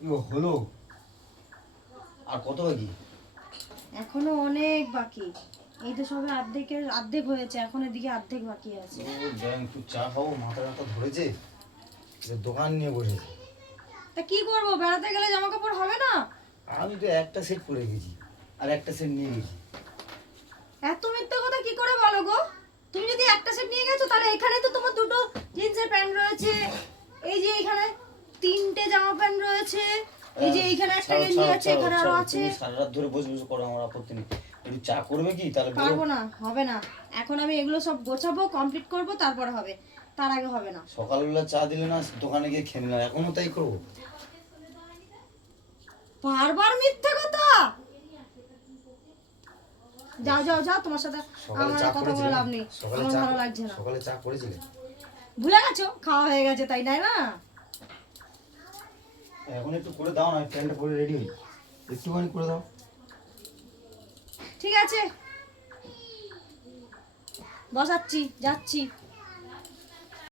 হলো আর কত বাকি? এখনো অনেক বাকি। এই তো সবে অর্ধেক হয়েছে, এখন এদিকে অর্ধেক বাকি আছে। ও যাই একটু চা খাবো, মাথা ব্যথা ধরেছে, দোকান নিয়ে বসেছে। তা কি করবো, বেড়াতে গেলে জামা কাপড় হবে না? আমি তো একটা সেট পরে গেছি আর একটা সেট নিয়ে গেছি। এত মিথ্যা কথা কি করে বলো গো? তুমি যদি একটা সেট নিয়ে গেছো তাহলে এখানে তো তোমার দুটো জিন্সের প্যান্ট রয়েছে, এই যে এখানে তিনটে জামা প্যান্ট রয়েছে, এই যে এইখানে একটা গেঞ্জি আছে, এখানে আরো আছে। তুমি সারা রাত ধরে বসে বসে করো, আমার আপত্তি নেই। একটু চা করবে কি তাহলে? পারবো না, হবে না। এখন আমি এগুলো সব গোছাবো, কমপ্লিট করব, তারপর হবে, তার আগে হবে না। সকালবেলা চা দিলে না, দোকানে গিয়ে খেয়ে নিলাম, এখনো তাই করবো? বারবার মিথ্যা কথা। যাও যাও যাও, তোমার সাথে আমার কথা বলে লাভ নেই, আমার ভালো লাগছে না। সকালে চা করেছিলে? ভুলে গেছো, খাওয়া হয়ে গেছে তাই না? এখন একটু করে দাও না, প্যান্টটা পরে রেডি হই, একটুখানি করে দাও। ঠিক আছে, বসাচ্ছি, যাচ্ছি।